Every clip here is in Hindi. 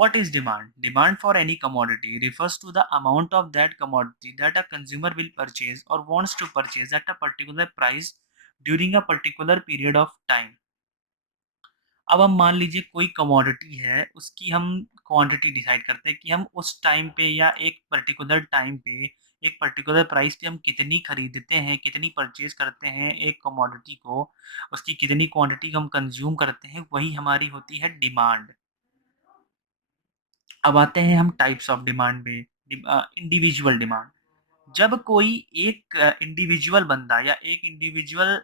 What is demand? Demand for any commodity refers to the amount of that commodity that a consumer will purchase or wants to purchase at a particular price during a particular period of time. अब हम मान लीजिए कोई कमोडिटी है, उसकी हम क्वांटिटी डिसाइड करते हैं कि हम उस टाइम पे या एक पर्टिकुलर टाइम पे, एक पर्टिकुलर प्राइस पे हम कितनी खरीदते हैं, कितनी परचेज़ करते हैं एक कमोडिटी को, उसकी कितनी क्वांटिटी हम कंज़्यूम करते हैं, वही हमारी होती है डिमांड। अब आते हैं हम टाइप्स ऑफ डिमांड पे, इंडिविजुअल डिमांड। जब कोई एक इंडिविजुअल बंदा या एक इंडिविजुअल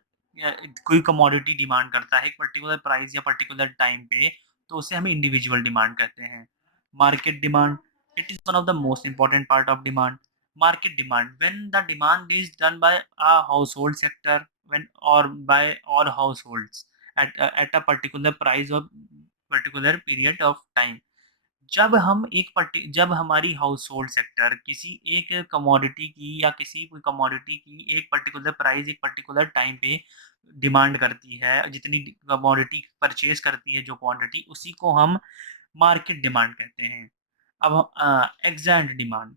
कोई कमोडिटी डिमांड करता है एक पर्टिकुलर प्राइस या पर्टिकुलर टाइम पे, तो उसे हम इंडिविजुअल डिमांड कहते हैं। Market demand, it is one of the most important part of demand. Market demand, when the demand is done by a household sector, when और by all households at a particular price और पर्टिकुलर पीरियड ऑफ टाइम। जब हमारी हाउसहोल्ड सेक्टर किसी एक कमोडिटी की या किसी कोई कमोडिटी की एक पर्टिकुलर प्राइस एक पर्टिकुलर टाइम पे डिमांड करती है, जितनी कमोडिटी परचेज करती है जो क्वांटिटी, उसी को हम मार्केट डिमांड कहते हैं। अब exact demand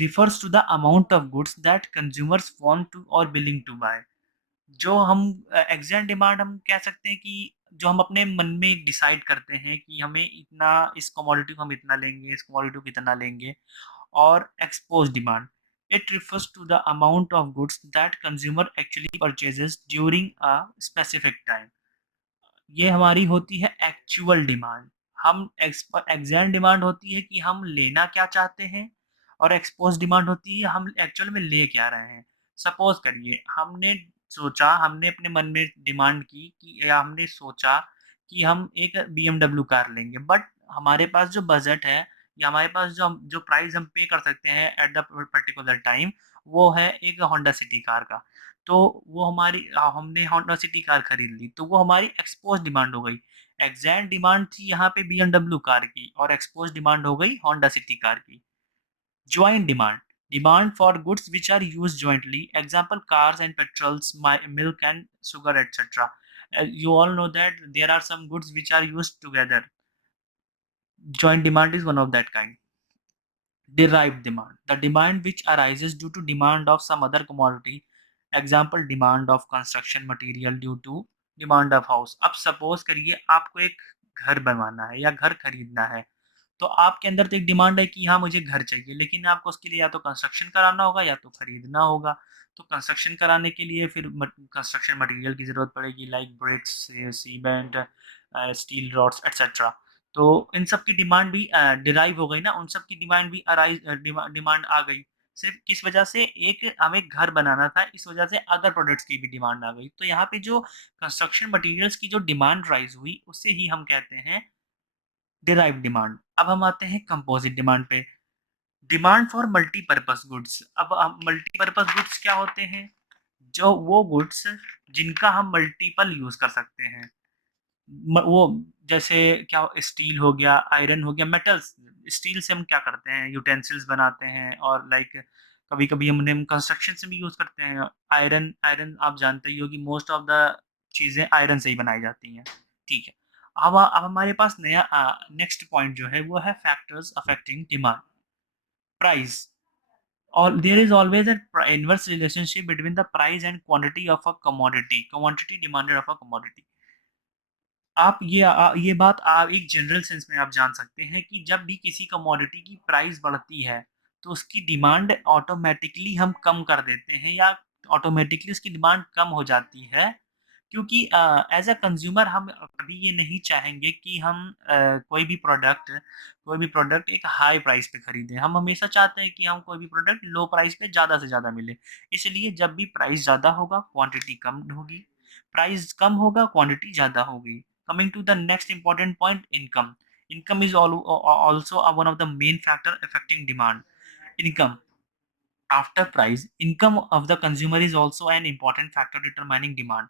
refers to the amount of goods that consumers want to or willing to buy। जो हम एग्जैक्ट डिमांड हम कह सकते हैं कि जो हम अपने मन में डिसाइड करते हैं कि हमें इतना, इस कमोडिटी को हम इतना लेंगे, इस कमोडिटी को कितना लेंगे। और ex post demand, it refers to the amount of goods that consumer actually purchases during a specific time. ये हमारी होती है एक्चुअल डिमांड। हम एग्जैक्ट डिमांड होती है कि हम लेना क्या चाहते हैं, और एक्सपोज डिमांड होती है हम एक्चुअल में ले क्या रहे हैं। सपोज करिए हमने अपने मन में डिमांड की कि, या हमने सोचा कि हम एक BMW कार लेंगे, बट हमारे पास जो बजट है या हमारे पास जो प्राइस हम पे कर सकते हैं एट द पर्टिकुलर टाइम, वो है एक होंडा सिटी कार का। तो वो हमने होंडा सिटी कार खरीद ली, तो वो हमारी एक्सपोज़ डिमांड हो गई। एग्ज़ैक्ट डिमांड थी यहाँ पे बीएमडब्ल्यू कार की, और एक्सपोज़ डिमांड हो गई होंडा सिटी कार की। Joint demand, demand for goods which are used jointly, example cars and petrols, milk and sugar etc. You all know that there are some goods which are used together. Joint demand is one of that kind. Derived demand, the demand which arises due to demand of some other commodity, example demand of construction material due to demand of house। अब सपोज करिए आपको एक घर बनवाना है या घर खरीदना है, तो आपके अंदर तो एक डिमांड है कि हाँ मुझे घर चाहिए, लेकिन आपको उसके लिए या तो कंस्ट्रक्शन कराना होगा या तो खरीदना होगा। तो कंस्ट्रक्शन कराने के लिए फिर कंस्ट्रक्शन मटेरियल की ज़रूरत पड़ेगी, like bricks, cement, steel rods etcetera. तो इन सब की डिमांड भी डिराइव हो गई ना, उन सब की डिमांड भी डिमांड आ गई। सिर्फ किस वजह से, एक हमें घर बनाना था, इस वजह से अदर प्रोडक्ट्स की भी डिमांड आ गई। तो यहाँ पे जो कंस्ट्रक्शन मटेरियल्स की जो डिमांड राइज हुई, उसे ही हम कहते हैं डिराइव डिमांड। अब हम आते हैं कंपोजिट डिमांड पे। Demand for multipurpose goods. अब मल्टीपर्पस गुड्स क्या होते हैं? जो वो गुड्स जिनका हम मल्टीपल यूज कर सकते हैं। वो जैसे क्या, स्टील हो गया, आयरन हो गया, मेटल्स। स्टील से हम क्या करते हैं, यूटेंसिल्स बनाते हैं, और लाइक कभी कभी हमने कंस्ट्रक्शन से भी यूज करते हैं। आयरन आयरन आप जानते ही हो कि मोस्ट ऑफ द चीजें आयरन से ही बनाई जाती हैं। ठीक है। अब हमारे पास नया नेक्स्ट पॉइंट जो है वो है फैक्टर्स अफेक्टिंग डिमांड। प्राइस, और there is always an inverse relationship between the price and quantity of a quantity demanded of a commodity। आप ये बात आप एक जनरल सेंस में आप जान सकते हैं कि जब भी किसी कमोडिटी की प्राइस बढ़ती है, तो उसकी डिमांड ऑटोमेटिकली हम कम कर देते हैं, या ऑटोमेटिकली उसकी डिमांड कम हो जाती है। क्योंकि एज़ अ कंज़्यूमर हम कभी ये नहीं चाहेंगे कि हम कोई भी प्रोडक्ट एक हाई प्राइस पे खरीदें। हम हमेशा चाहते हैं कि हम कोई भी प्रोडक्ट लो प्राइस पे ज़्यादा से ज़्यादा मिले। इसलिए जब भी प्राइस ज़्यादा होगा, क्वांटिटी कम होगी, प्राइस कम होगा, क्वांटिटी ज़्यादा होगी। Coming to the next important point, income. Income is also one of the main factor affecting demand. Income. After price, income of the consumer is also an important factor determining demand.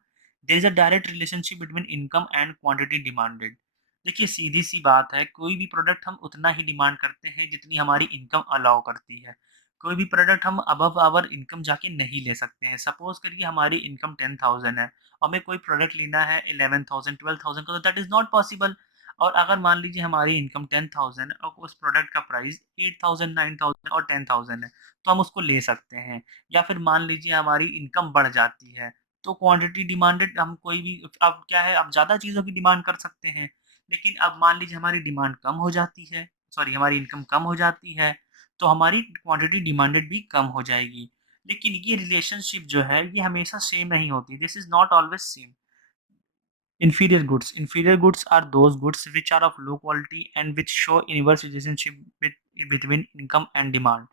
There is a direct relationship between income and quantity demanded। देखिए सीधी सी बात है, कोई भी प्रोडक्ट हम उतना ही डिमांड करते हैं जितनी हमारी इनकम अलाउ करती है। कोई भी प्रोडक्ट हम अबव आवर इनकम जाके नहीं ले सकते हैं। सपोज करिए हमारी इनकम 10,000 है, और हमें कोई प्रोडक्ट लेना है 11,000 12,000 का, तो दैट इज नॉट पॉसिबल। और अगर मान लीजिए हमारी इनकम 10,000 और उस प्रोडक्ट का प्राइस 8,000, 9,000 और 10,000 है, तो हम उसको ले सकते हैं। या फिर मान लीजिए हमारी इनकम बढ़ जाती है, तो क्वांटिटी डिमांडेड हम कोई भी, अब क्या है, अब ज़्यादा चीज़ों की डिमांड कर सकते हैं। लेकिन अब मान लीजिए हमारी डिमांड कम हो जाती है, सॉरी हमारी इनकम कम हो जाती है, तो हमारी क्वांटिटी डिमांडेड भी कम हो जाएगी। लेकिन ये रिलेशनशिप जो है ये हमेशा सेम नहीं होती, this is not always same. Inferior goods are those goods which are of low quality and which show inverse relationship between income and demand.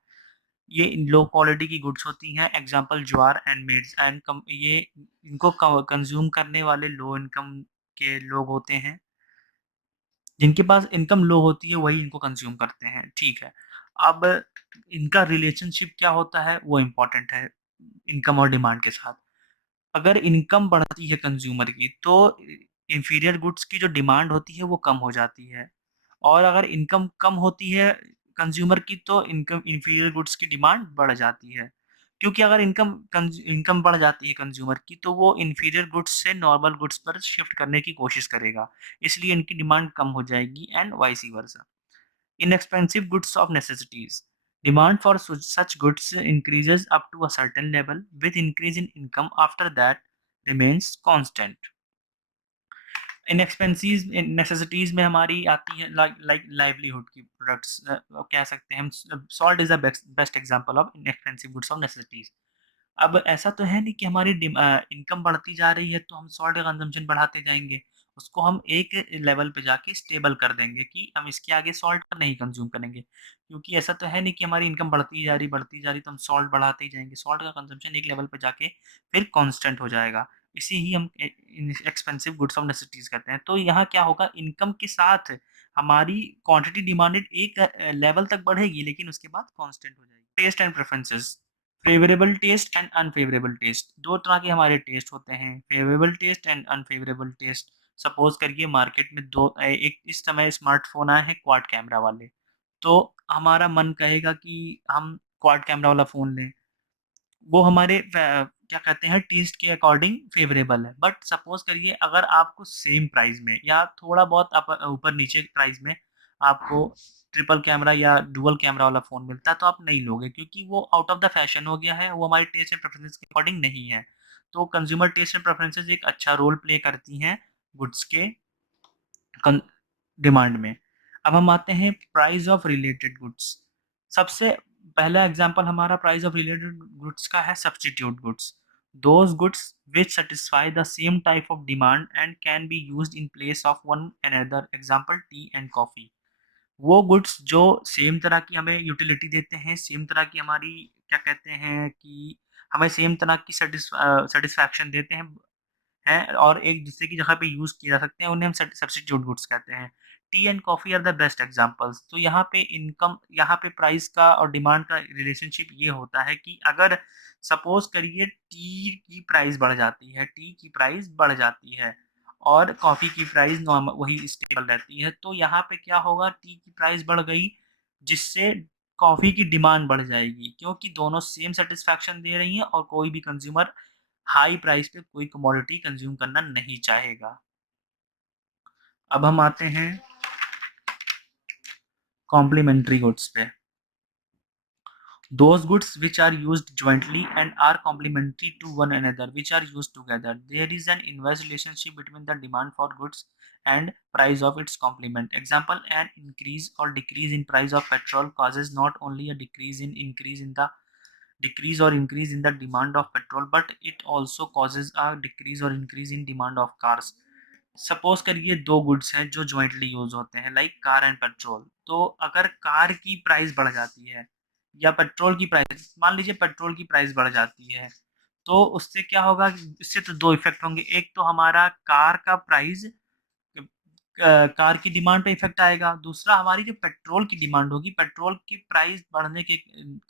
ये लो क्वालिटी की गुड्स होती हैं, एग्जांपल ज्वार एंड मिर्च एंड ये इनको कंज्यूम करने वाले लो इनकम के लोग होते हैं, जिनके पास इनकम लो होती है वही इनको कंज्यूम करते हैं, ठीक है। अब इनका रिलेशनशिप क्या होता है वो इम्पोर्टेंट है इनकम और डिमांड के साथ। अगर इनकम बढ़ती है कंज्यूमर की, तो इंफीरियर गुड्स की जो डिमांड होती है वो कम हो जाती है, और अगर इनकम कम होती है कंज्यूमर की, तो इनकम इंफीरियर गुड्स की डिमांड बढ़ जाती है। क्योंकि अगर इनकम बढ़ जाती है कंज्यूमर की, तो वो इंफीरियर गुड्स से नॉर्मल गुड्स पर शिफ्ट करने की कोशिश करेगा, इसलिए इनकी डिमांड कम हो जाएगी and vice versa. Inexpensive goods of necessities. Demand for such goods increases up to a certain level, with increase in income after that remains constant. Inexpensive necessities में हमारी आती है लाइक लाइवलीहुड की प्रोडक्ट्स, कह सकते हैं हम। Salt is the best example of inexpensive goods of necessities. अब ऐसा तो है नहीं कि हमारी इनकम बढ़ती जा रही है तो हम सॉल्ट का कंजम्पशन बढ़ाते जाएंगे, उसको हम एक लेवल पे जाके स्टेबल कर देंगे कि हम इसके आगे सॉल्ट नहीं कंज्यूम करेंगे, क्योंकि ऐसा तो है नहीं कि हमारी इनकम बढ़ती जा रही तो हम सॉल्ट बढ़ाते ही जाएंगे। सॉल्ट का कंजम्पशन एक लेवल पे जाके फिर कांस्टेंट हो जाएगा। इसी ही हम एक्सपेंसिव गुड्स ऑफ नेसेसिटीज कहते हैं। तो यहाँ क्या होगा, इनकम के साथ हमारी क्वांटिटी डिमांडेड एक लेवल तक बढ़ेगी, लेकिन उसके बाद कांस्टेंट हो जाएगी। Taste and preferences. Favourable taste and unfavourable taste, दो तरह के हमारे टेस्ट होते हैं, favourable taste and unfavourable taste. Suppose करिए मार्केट में एक इस समय स्मार्टफोन आए हैं क्वाड कैमरा वाले, तो हमारा मन कहेगा कि हम क्वाड कैमरा वाला फ़ोन लें, वो हमारे क्या कहते हैं टेस्ट के अकॉर्डिंग फेवरेबल है। बट सपोज करिए अगर आपको सेम प्राइस में या थोड़ा बहुत ऊपर नीचे प्राइस में आपको ट्रिपल कैमरा या डुअल कैमरा वाला फ़ोन मिलता है, तो आप नहीं लोगे, क्योंकि वो आउट ऑफ द फैशन हो गया है, वो हमारे टेस्ट एंड प्रेफरेंसेस के अकॉर्डिंग नहीं है। तो कंज्यूमर टेस्ट एंड प्रेफरेंसेस एक अच्छा रोल प्ले करती हैं गुड्स के डिमांड में। अब हम आते हैं प्राइस ऑफ रिलेटेड गुड्स। सबसे पहला एग्जांपल हमारा प्राइस ऑफ रिलेटेड गुड्स का है, substitute goods. Those goods which satisfy the same type of demand and can be used in place of one another, example T and coffee. वो गुड्स जो सेम तरह की हमें यूटिलिटी देते हैं, सेम तरह की हमारी क्या कहते हैं कि हमें सेम तरह की सेटिस्फैक्शन देते हैं और एक दूसरे की जगह पे यूज़ किए जा सकते हैं, उन्हें हम सब्स्टिट्यूट गुड्स कहते हैं। Tea and coffee are the best examples. तो यहाँ पे प्राइस का और डिमांड का रिलेशनशिप ये होता है कि अगर सपोज करिए टी की प्राइस बढ़ जाती है और कॉफ़ी की प्राइस नॉर्मल वही स्टेबल रहती है, तो यहाँ पे क्या होगा, टी की प्राइस बढ़ गई जिससे कॉफ़ी की डिमांड बढ़ जाएगी, क्योंकि दोनों सेम सेटिस्फैक्शन दे रही हैं और कोई भी कंज्यूमर हाई प्राइस पे कोई कमोडिटी कंज्यूम करना नहीं चाहेगा। अब हम आते हैं कॉम्प्लीमेंट्री गुड्स पे। Those goods which are used jointly and are complementary to one another, which are used together. There is an inverse relationship between the demand for goods and price of its complement. Example, an increase or decrease in price of petrol causes not only a decrease or increase in the demand of petrol, but it also causes a decrease or increase in demand of cars. Suppose करिए दो गुड्स हैं जो जॉइंटली यूज होते हैं, लाइक कार एंड पेट्रोल। तो अगर कार की प्राइस बढ़ जाती है या पेट्रोल की प्राइस, मान लीजिए पेट्रोल की प्राइस बढ़ जाती है, तो उससे क्या होगा, इससे तो दो इफेक्ट होंगे। एक तो हमारा कार की डिमांड पे इफेक्ट आएगा, दूसरा हमारी जो पेट्रोल की डिमांड होगी, पेट्रोल की प्राइस बढ़ने के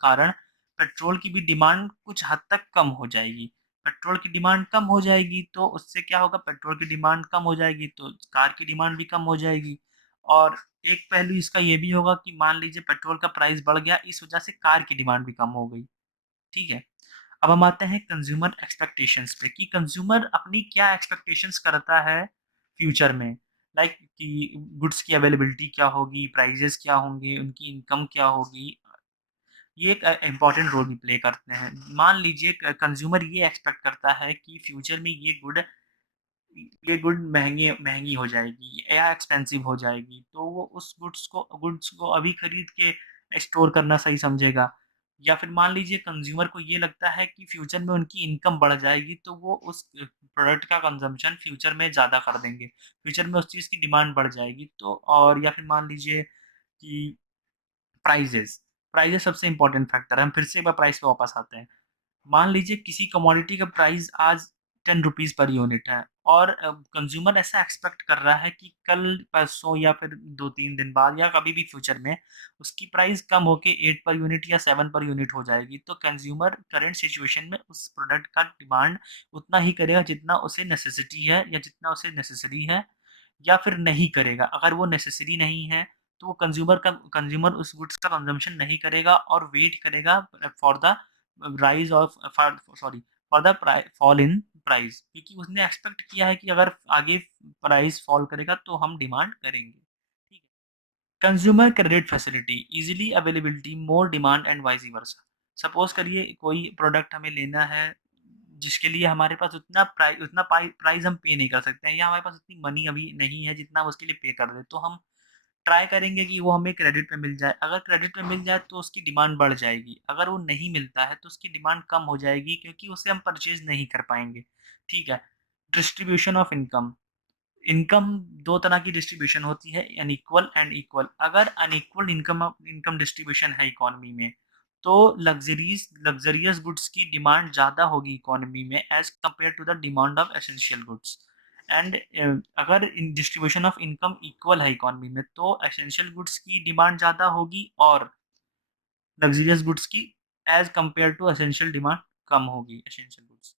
कारण पेट्रोल की भी डिमांड कुछ हद तक कम हो जाएगी। पेट्रोल की डिमांड कम हो जाएगी तो उससे क्या होगा, पेट्रोल की डिमांड कम हो जाएगी तो कार की डिमांड भी कम हो जाएगी। और एक पहलू इसका ये भी होगा कि मान लीजिए पेट्रोल का प्राइस बढ़ गया, इस वजह से कार की डिमांड भी कम हो गई, ठीक है। अब हम आते हैं कंज्यूमर एक्सपेक्टेशंस पे कि कंज्यूमर अपनी क्या एक्सपेक्टेशंस करता है फ्यूचर में। लाइक कि गुड्स की अवेलेबिलिटी क्या होगी, प्राइसेज़ क्या होंगे, उनकी इनकम क्या होगी, ये एक इम्पोर्टेंट रोल भी प्ले करते हैं। मान लीजिए कंज़्यूमर ये एक्सपेक्ट करता है कि फ्यूचर में ये गुड महँगी हो जाएगी या एक्सपेंसिव हो जाएगी, तो वो उस गुड्स को अभी खरीद के स्टोर करना सही समझेगा। या फिर मान लीजिए कंज़्यूमर को ये लगता है कि फ्यूचर में उनकी इनकम बढ़ जाएगी, तो वो उस प्रोडक्ट का कंज़म्पशन फ्यूचर में ज़्यादा कर देंगे। फ्यूचर में उस चीज़ की डिमांड बढ़ जाएगी, तो और या फिर मान लीजिए कि प्राइज़ेज़, प्राइज़ेज़ सबसे इम्पोर्टेंट फैक्टर है। हम फिर से एक बार प्राइस पे वापस आते हैं। मान लीजिए किसी कमोडिटी का प्राइस आज ₹10 पर यूनिट है और कंज़्यूमर ऐसा एक्सपेक्ट कर रहा है कि कल, परसों या फिर 2-3 दिन बाद या कभी भी फ्यूचर में उसकी प्राइस कम होके 8 पर यूनिट या 7 पर यूनिट हो जाएगी। तो कंज़्यूमर करंट सिचुएशन में उस प्रोडक्ट का डिमांड उतना ही करेगा जितना उसे नेसेसिटी है या जितना उसे नेसेसरी है, या फिर नहीं करेगा। अगर वो नेसेसरी नहीं है, तो वो कंज़्यूमर उस गुड्स का कंज़म्पशन नहीं करेगा और वेट करेगा for the rise of for sorry for the fall in price, क्योंकि उसने एक्सपेक्ट किया है कि अगर आगे प्राइस फॉल करेगा तो हम डिमांड करेंगे। ठीक है? Consumer credit facility, easily availability, more demand and vice versa. Suppose करिए कोई प्रोडक्ट हमें लेना है, जिसके लिए हमारे पास उतना प्राइस हम पे नहीं कर सकते हैं, या हमारे पास उतनी मनी अभी नहीं है जितना हम उसके लिए पे कर दें। तो हम ट्राई करेंगे कि वो हमें क्रेडिट पे मिल जाए। अगर क्रेडिट पे मिल जाए तो उसकी डिमांड बढ़ जाएगी। अगर वो नहीं मिलता है तो उसकी डिमांड कम हो जाएगी, क्योंकि उसे हम परचेज़ नहीं कर पाएँगे। ठीक है? Distribution of income. इनकम 2 तरह की डिस्ट्रीब्यूशन होती है, अनइक्वल एंड इक्वल। अगर अनइक्वल इनकम डिस्ट्रीब्यूशन है इकोनॉमी में, तो लग्ज़रियस गुड्स की डिमांड ज़्यादा होगी इकोनॉमी में as compare to the demand of essential goods. And अगर in distribution of income equal है इकोनॉमी में, तो एसेंशियल गुड्स की डिमांड ज़्यादा होगी और लग्ज़रियस गुड्स की as compare to essential demand कम होगी एसेंशियल गुड्स।